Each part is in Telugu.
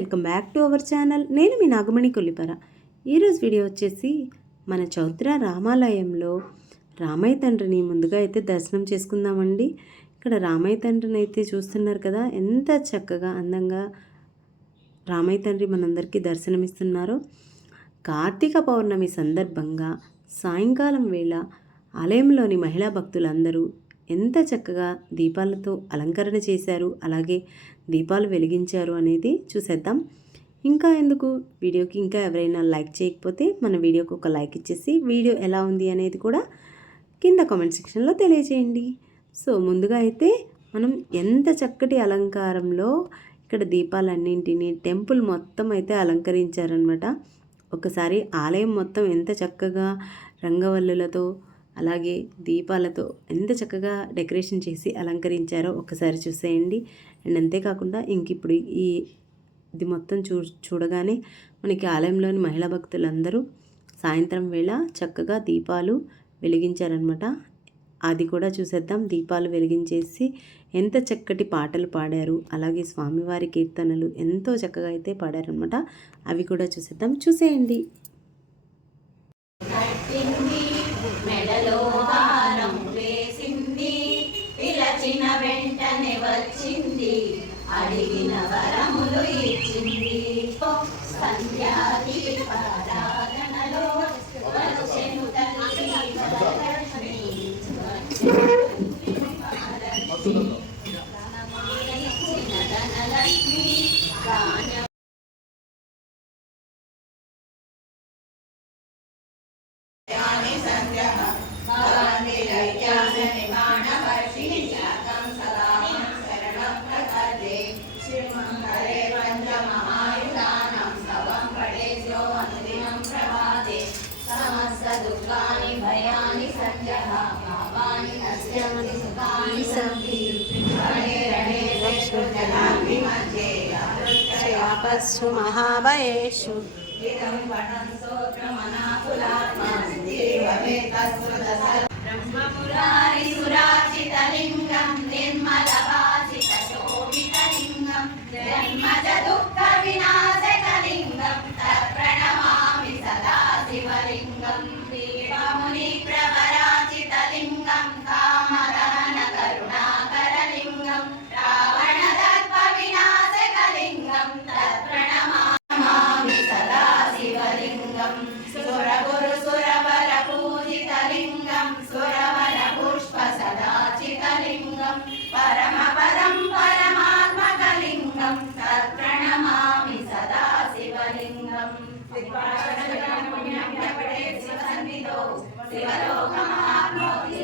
Welcome back to our channel. నేను మీ నాగమణి కొల్లిపర. ఈరోజు వీడియో వచ్చేసి మన చౌత్ర రామాలయంలో రామయ్య తండ్రిని ముందుగా అయితే దర్శనం చేసుకుందామండి. ఇక్కడ రామయ్య తండ్రిని అయితే చూస్తున్నారు కదా ఎంత చక్కగా అందంగా రామయ్య తండ్రి మనందరికీ దర్శనమిస్తున్నారు. కార్తీక పౌర్ణమి సందర్భంగా సాయంకాలం వేళ ఆలయంలోని మహిళా భక్తులందరూ ఎంత చక్కగా దీపాలతో అలంకరణ చేశారు అలాగే దీపాలు వెలిగించారు అనేది చూసేద్దాం. ఇంకా ఎందుకు? వీడియోకి ఇంకా ఎవరైనా లైక్ చేయకపోతే మన వీడియోకి ఒక లైక్ ఇచ్చేసి వీడియో ఎలా ఉంది అనేది కూడా కింద కామెంట్ సెక్షన్లో తెలియజేయండి. సో ముందుగా అయితే మనం ఎంత చక్కటి అలంకారంలో ఇక్కడ దీపాలన్నింటినీ టెంపుల్ మొత్తం అయితే అలంకరించారనమాట ఒకసారి ఆలయం మొత్తం ఎంత చక్కగా రంగవల్లులతో అలాగే దీపాలతో ఎంత చక్కగా డెకరేషన్ చేసి అలంకరించారో ఒక్కసారి చూసేయండి. అండ్ అంతేకాకుండా ఇంక ఇప్పుడు ఈ ఇది మొత్తం చూ చూడగానే మనకి ఆలయంలోని మహిళా భక్తులందరూ సాయంత్రం వేళ చక్కగా దీపాలు వెలిగించారనమాట అది కూడా చూసేద్దాం. దీపాలు వెలిగించేసి ఎంత చక్కటి పాటలు పాడారు. అలాగే స్వామివారి కీర్తనలు ఎంతో చక్కగా అయితే పాడారనమాట అవి కూడా చూసేద్దాం. చూసేయండి. పిలచిన వెంటనే వచ్చింది. అడిగిన వరములు ఇచ్చింది. సంధ్యాది పారాధనలో వచ్చెను తల్లి వరలక్ష్మి. ఇచ్చిన ధనలక్ష్మి. శాపస్సు మహాభయేషు ఇదం వనం స్తోత్రమనాకులాత్మం నిర్మలవాసిత శోభితలింగం శివలింగం శివసన్నిధో శివలోక మహాత్మోతి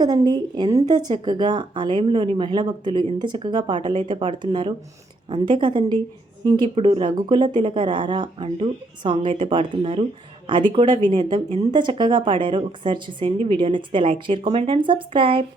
కదండి. ఎంత చక్కగా ఆలయంలోని మహిళా భక్తులు ఎంత చక్కగా పాటలైతే పాడుతున్నారో. అంతే కదండి. ఇంక ఇప్పుడు రఘుకుల తిలక రారా అంటూ సాంగ్ అయితే పాడుతున్నారు. అది కూడా వినేద్దాం. ఎంత చక్కగా పాడారో ఒకసారి చూసేయండి. వీడియో నచ్చితే like share comment and subscribe.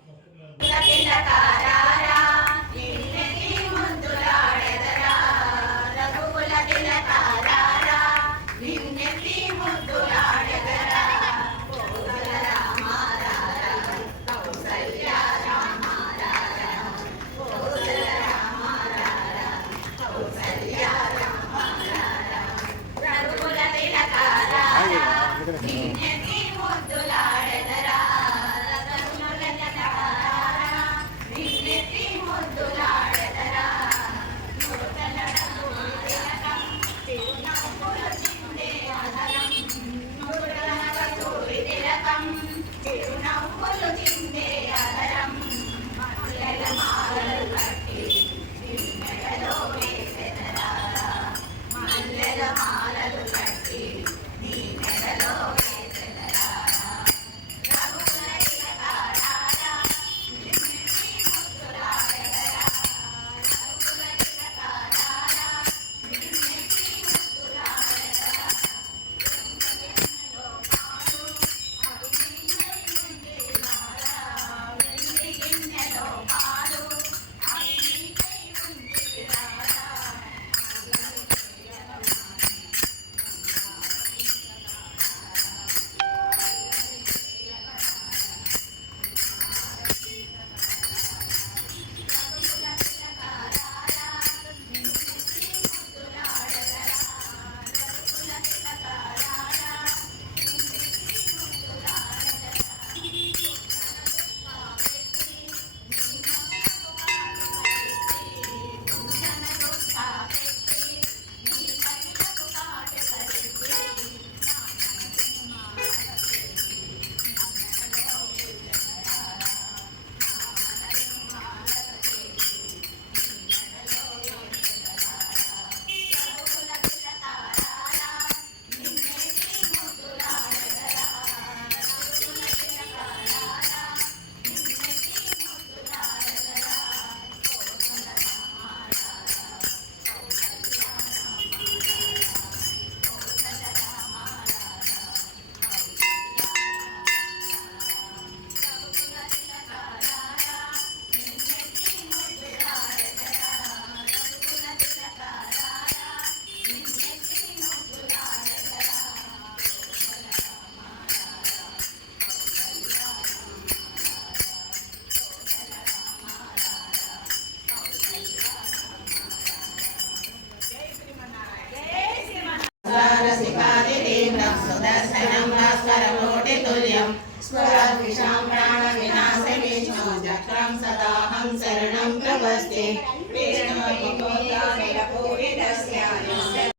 సదాహం శరణం ప్రపస్తే విష్ణోర్ముఖోద్యానిలపూరితస్య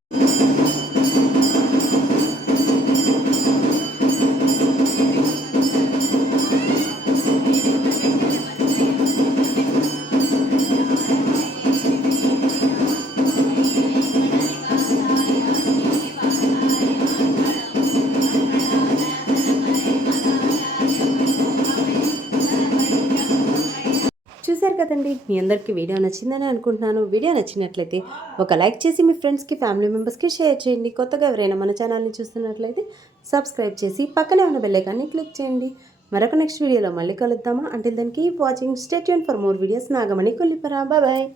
మీ అందరికీ వీడియో నచ్చిందని అనుకుంటున్నాను. వీడియో నచ్చినట్లయితే ఒక లైక్ చేసి మీ ఫ్రెండ్స్కి ఫ్యామిలీ మెంబర్స్కి షేర్ చేయండి. కొత్తగా ఎవరైనా మన ఛానల్ని చూస్తున్నట్లయితే సబ్స్క్రైబ్ చేసి పక్కనే ఉన్న బెల్లైకాన్ని క్లిక్ చేయండి. మరొక నెక్స్ట్ వీడియోలో మళ్ళీ కలుద్దామా? అంటే దానికి watching stay tuned for more videos Nagamani Kollipara. Bye